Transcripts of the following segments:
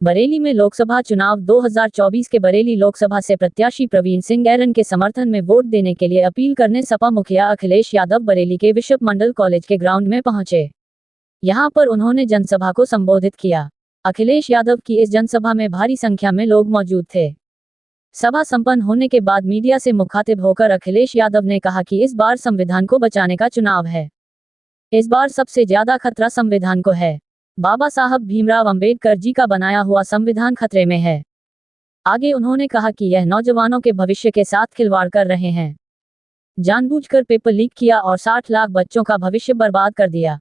बरेली में लोकसभा चुनाव 2024 के बरेली लोकसभा से प्रत्याशी प्रवीण सिंह ऐरन के समर्थन में वोट देने के लिए अपील करने सपा मुखिया अखिलेश यादव बरेली के बिशप मंडल कॉलेज के ग्राउंड में पहुंचे। यहां पर उन्होंने जनसभा को संबोधित किया। अखिलेश यादव की इस जनसभा में भारी संख्या में लोग मौजूद थे। सभा संपन्न होने के बाद मीडिया से मुखातिब होकर अखिलेश यादव ने कहा कि इस बार संविधान को बचाने का चुनाव है। इस बार सबसे ज्यादा खतरा संविधान को है। बाबा साहब भीमराव अंबेडकर जी का बनाया हुआ संविधान खतरे में है। आगे उन्होंने कहा कि यह नौजवानों के भविष्य के साथ खिलवाड़ कर रहे हैं। जानबूझकर पेपर लीक किया और 60 लाख बच्चों का भविष्य बर्बाद कर दिया।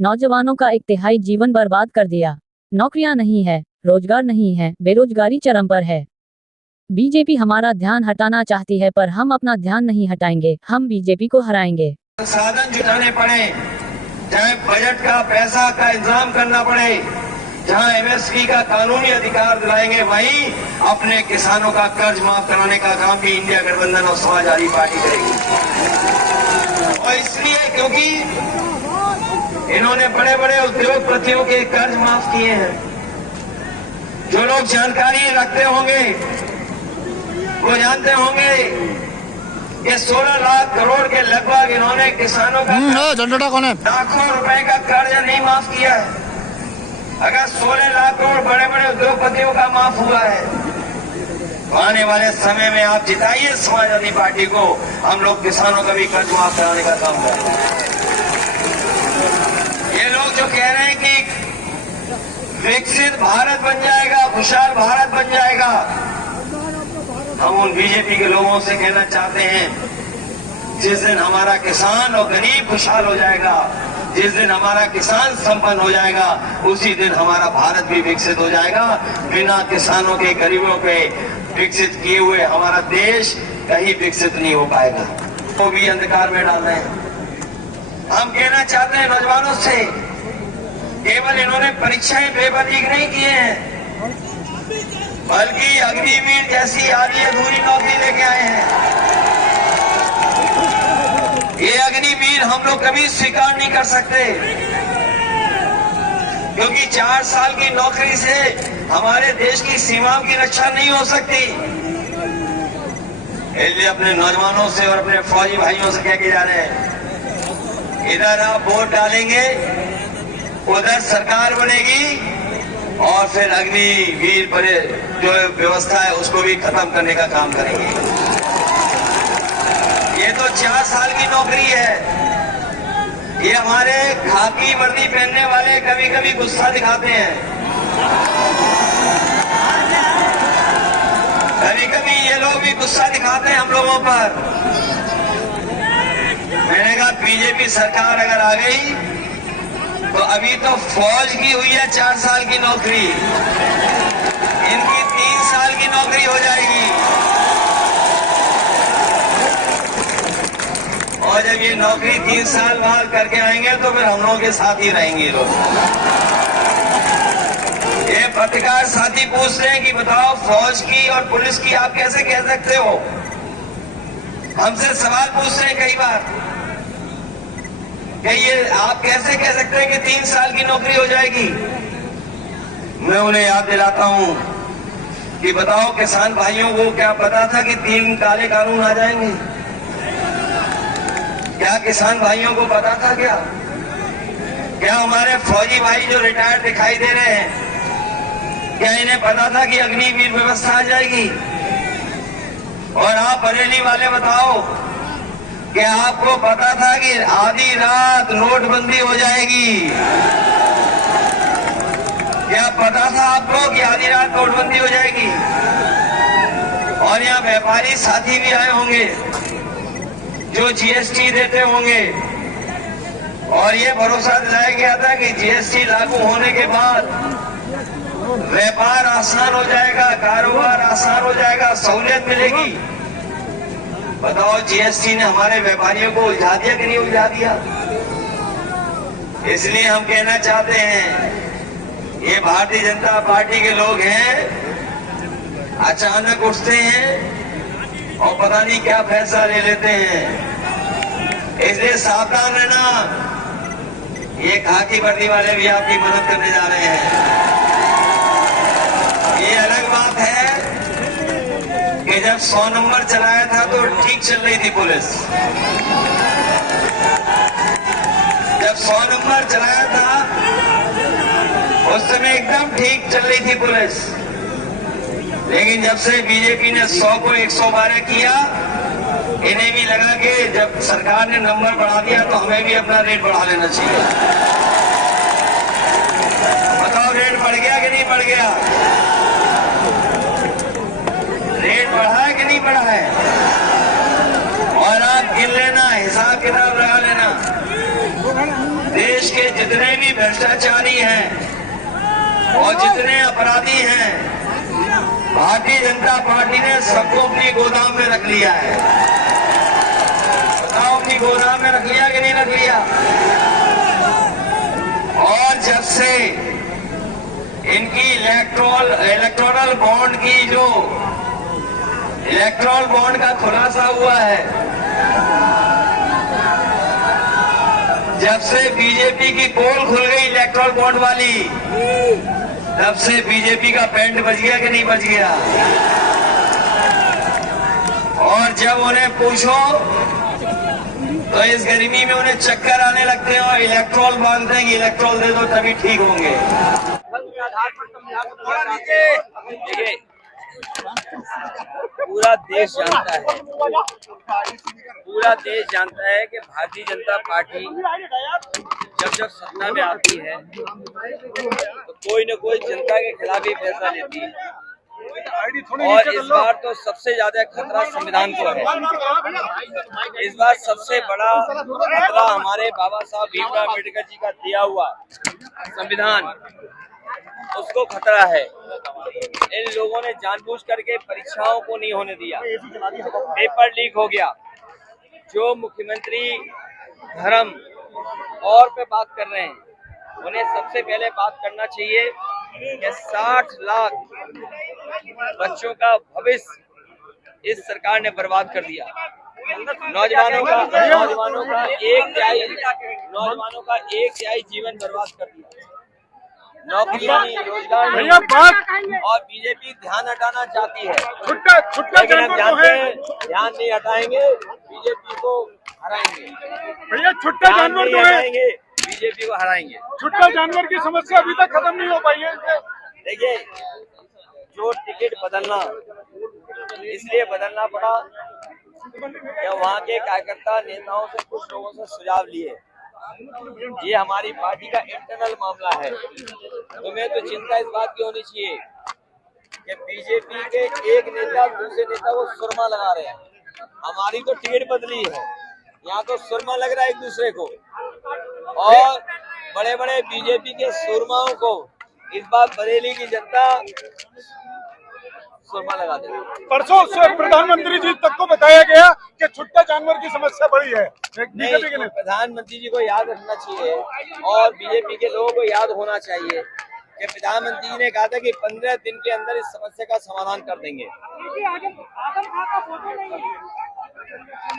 नौजवानों का 1/3 जीवन बर्बाद कर दिया। नौकरियां नहीं है, रोजगार नहीं है, बेरोजगारी चरम पर है। बीजेपी हमारा ध्यान हटाना चाहती है, पर हम अपना ध्यान नहीं हटाएंगे। हम बीजेपी को हराएंगे। साधन जुटाने पड़े, चाहे बजट का पैसा का इंतजाम करना पड़े, जहां एमएसपी का कानूनी अधिकार दिलाएंगे, वहीं अपने किसानों का कर्ज माफ कराने का काम भी इंडिया गठबंधन और समाजवादी पार्टी करेगी। और इसलिए क्योंकि इन्होंने बड़े बड़े उद्योगपतियों के कर्ज माफ किए हैं। जो लोग जानकारी रखते होंगे वो जानते होंगे कि 16 लाख करोड़ के लगभग इन्होंने किसानों का लाखों रुपए का कर्ज नहीं माफ किया है। अगर 16 लाख करोड़ बड़े बड़े उद्योगपतियों का माफ हुआ है, तो आने वाले समय में आप जिताइए समाजवादी पार्टी को, हम लोग किसानों का भी कर्ज माफ कराने का काम करेंगे। ये लोग जो कह रहे हैं कि विकसित भारत बन जाएगा, खुशहाल भारत बन जाएगा, हम उन बीजेपी के लोगों से कहना चाहते हैं, जिस दिन हमारा किसान और गरीब खुशहाल हो जाएगा, जिस दिन हमारा किसान संपन्न हो जाएगा, उसी दिन हमारा भारत भी विकसित हो जाएगा। बिना किसानों के, गरीबों के विकसित किए हुए हमारा देश कहीं विकसित नहीं हो पाएगा। वो भी अंधकार में डाल रहे हैं। हम कहना चाहते हैं नौजवानों से, केवल इन्होंने परीक्षाएं पेपर लीक नहीं किए हैं, बल्कि अग्निवीर जैसी आधी अधूरी नौकरी लेके आए हैं। ये अग्निवीर हम लोग कभी स्वीकार नहीं कर सकते, क्योंकि 4 साल की नौकरी से हमारे देश की सीमाओं की रक्षा नहीं हो सकती। इसलिए अपने नौजवानों से और अपने फौजी भाइयों से कह के जा रहे हैं, इधर आप वोट डालेंगे, उधर सरकार बनेगी, और फिर अग्निवीर पर जो व्यवस्था है उसको भी खत्म करने का काम करेंगे। ये तो 4 साल की नौकरी है। ये हमारे खाकी वर्दी पहनने वाले कभी कभी गुस्सा दिखाते हैं, कभी कभी ये लोग भी गुस्सा दिखाते हैं हम लोगों पर। मैंने कहा बीजेपी सरकार अगर आ गई तो अभी तो फौज की हुई है 4 साल की नौकरी, इनकी 3 साल की नौकरी हो जाएगी। और जब ये नौकरी 3 साल बाद करके आएंगे तो फिर हम लोगों के साथ ही रहेंगे लोग। ये पत्रकार साथी पूछ रहे हैं कि बताओ, फौज की और पुलिस की आप कैसे कह सकते हो? हमसे सवाल पूछ रहे हैं कई बार कि ये आप कैसे कह सकते हैं कि 3 साल की नौकरी हो जाएगी? मैं उन्हें याद दिलाता हूं कि बताओ किसान भाइयों को क्या पता था कि 3 काले कानून आ जाएंगे? क्या किसान भाइयों को पता था? क्या हमारे फौजी भाई जो रिटायर्ड दिखाई दे रहे हैं, क्या इन्हें पता था कि अग्निवीर व्यवस्था आ जाएगी? और आप बरेली वाले बताओ, क्या आपको पता था कि आधी रात नोटबंदी हो जाएगी? क्या पता था आपको कि आधी रात नोटबंदी हो जाएगी? और यहाँ व्यापारी साथी भी आए होंगे जो जीएसटी देते होंगे, और ये भरोसा दिलाया गया था कि जीएसटी लागू होने के बाद व्यापार आसान हो जाएगा, कारोबार आसान हो जाएगा, सहूलियत मिलेगी। बताओ, जीएसटी ने हमारे व्यापारियों को उलझा दिया कि नहीं उलझा दिया? इसलिए हम कहना चाहते हैं, ये भारतीय जनता पार्टी के लोग हैं, अचानक उठते हैं और पता नहीं क्या फैसला ले लेते हैं। इसलिए सावधान रहना। ये खाकी वर्दी वाले भी आपकी मदद करने जा रहे हैं। है कि जब 100 नंबर चलाया था तो ठीक चल रही थी पुलिस। जब 100 नंबर चलाया था उस समय एकदम ठीक चल रही थी पुलिस। लेकिन जब से बीजेपी ने 100 को 112 किया, इन्हें भी लगा कि जब सरकार ने नंबर बढ़ा दिया तो हमें भी अपना रेट बढ़ा लेना चाहिए। बताओ रेट बढ़ गया कि नहीं बढ़ गया? रेट बढ़ा है कि नहीं बढ़ा है? और आप गिन लेना, हिसाब किताब लगा लेना, देश के जितने भी भ्रष्टाचारी हैं और जितने अपराधी हैं, भारतीय जनता पार्टी ने सबको अपनी गोदाम में रख लिया है। बताओ अपनी गोदाम में रख लिया कि नहीं रख लिया? और जब से इनकी इलेक्टोरल बॉन्ड की जो इलेक्टोरल बॉन्ड का खुलासा हुआ है, जब से बीजेपी की पोल खुल गई इलेक्टोरल बॉन्ड वाली, तब से बीजेपी का पैंट बच गया कि नहीं बच गया? और जब उन्हें पूछो तो इस गर्मी में उन्हें चक्कर आने लगते हैं और इलेक्ट्रॉल मांगते हैं कि इलेक्ट्रॉल दे दो तभी ठीक होंगे। देखिए, पूरा देश जानता है, पूरा देश जानता है कि भारतीय जनता पार्टी जब सत्ता में आती है तो कोई न कोई जनता के खिलाफ ही फैसला लेती है। और इस बार तो सबसे ज्यादा खतरा संविधान को है। इस बार सबसे बड़ा खतरा हमारे बाबा साहब भीमराव अम्बेडकर जी का दिया हुआ संविधान, उसको खतरा है। इन लोगों ने जानबूझ करके परीक्षाओं को नहीं होने दिया, पेपर लीक हो गया। जो मुख्यमंत्री धर्म और पे बात कर रहे हैं, उन्हें सबसे पहले बात करना चाहिए कि 60 लाख बच्चों का भविष्य इस सरकार ने बर्बाद कर दिया। नौजवानों का एक तिहाई जीवन बर्बाद कर दिया। नौकरियां नहीं, रोजगार नहीं, और बीजेपी ध्यान हटाना चाहती है। लेकिन हम जानते हैं ध्यान नहीं हटाएंगे, बीजेपी को हराएंगे। भैया छुट्टा जानवर जो है, बीजेपी को हराएंगे। छुट्टा जानवर की समस्या अभी तक खत्म नहीं हो पाई है। देखिए, जो टिकट बदलना इसलिए बदलना पड़ा कि वहाँ के कार्यकर्ता नेताओं से कुछ लोगों से सुझाव लिए। ये हमारी पार्टी का इंटरनल मामला है। तुम्हें तो चिंता इस बात की होनी चाहिए कि बीजेपी के एक नेता दूसरे नेता को सुरमा लगा रहे हैं। हमारी तो टिकट बदली है, यहाँ तो सुरमा लग रहा है एक दूसरे को। और बड़े बड़े बीजेपी के सुरमाओं को इस बार बरेली की जनता सुरमा लगा देगी। परसों प्रधानमंत्री जी तक को बताया गया कि छुट्टा जानवर की समस्या बड़ी है। नहीं, तो प्रधानमंत्री जी को याद रखना चाहिए और बीजेपी के लोगों को याद होना चाहिए कि प्रधानमंत्री जी ने कहा था कि 15 दिन के अंदर इस समस्या का समाधान कर देंगे।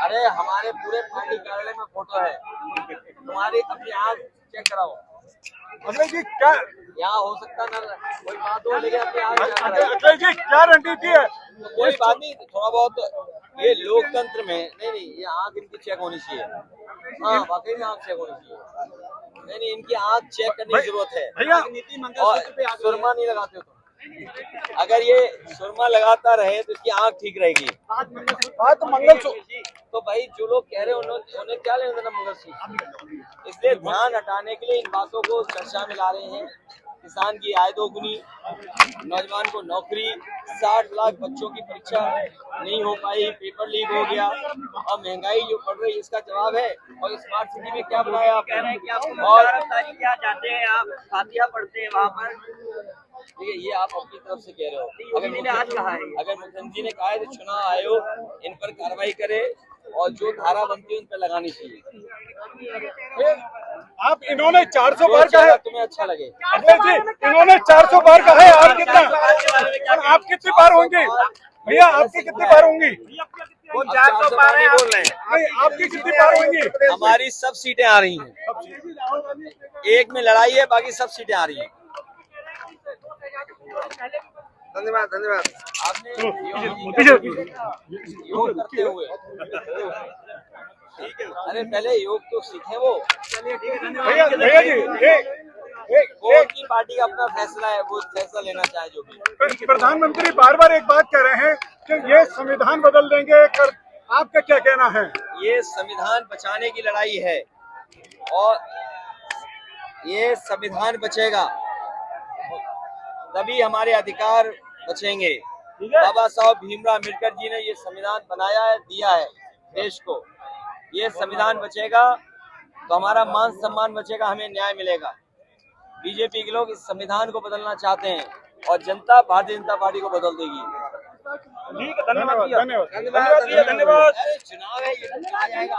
अरे हमारे पूरे पार्टी कार्यालय में फोटो है, तुम्हारी अपनी आँख चेक कराओ। अखिलेश जी क्या यहाँ हो सकता ना कोई बात हो, लेकिन अपनी आँख अखिलेश जी क्या रणनीति है? कोई बात नहीं, थोड़ा बहुत ये लोकतंत्र में नहीं, ये आँख इनकी चेक होनी चाहिए। हाँ, वाकई में आँख चेक होनी चाहिए। नहीं, इनकी आँख चेक करने की जरूरत है। भैया और सुरमा नहीं लगाते हो तो, अगर ये सुरमा लगाता रहे तो इसकी आँख ठीक रहेगी। बात मंगलसूत्र तो भाई जो लोग कह रहे हैं उन्हें क्या लेना देना मंगलसूत्र। इसलिए ध्यान हटाने के लिए इन बातों को चर्चा में ला रहे हैं। किसान की आय दोगुनी, नौजवान को नौकरी, 60 लाख बच्चों की परीक्षा नहीं हो पाई, पेपर लीक हो गया, और महंगाई जो बढ़ रही है इसका जवाब है। और स्मार्ट सिटी में क्या बनाया आप? कह रहे हैं कि आप और क्या जाते हैं, आप फातिहा पढ़ते हैं वहाँ पर। देखिए, ये आप अपनी तरफ से कह रहे हो। अगर मुख्यमंत्री ने कहा है तो चुनाव आयोग इन पर कार्रवाई करे और जो धारा बनती है उन पर लगानी चाहिए। आप इन्होंने 400 बार कहा है, तुम्हें अच्छा लगे। अखिलेश जी इन्होंने 400 बार कहा है, आप कितनी बार होंगे भैया? आपकी कितनी बार होंगी? वो 400 बार नहीं बोल रहे हैं। नहीं, आपकी कितनी बार होंगी? हमारी सब सीटें आ रही हैं, एक में लड़ाई है, बाकी सब सीटें आ रही हैं। धन्यवाद धन्यवाद। आपने योग करते हुए, अरे पहले योग तो सीखे वो। भैया जी कोर्ट की पार्टी का अपना फैसला है, वो फैसला लेना चाहे जो भी। प्रधानमंत्री बार बार एक बात कह रहे हैं कि ये संविधान बदल देंगे, आपका क्या कहना है? ये संविधान बचाने की लड़ाई है और ये संविधान बचेगा तभी हमारे अधिकार बचेंगे। बाबा साहब भीमराव अम्बेडकर जी ने ये संविधान बनाया है, दिया है देश को। ये संविधान बचेगा तो हमारा मान सम्मान बचेगा, हमें न्याय मिलेगा। बीजेपी के लोग इस संविधान को बदलना चाहते हैं और जनता भारतीय जनता पार्टी को बदल देगी। धन्यवाद धन्यवाद धन्यवाद। चुनाव है, ये आ जाएगा।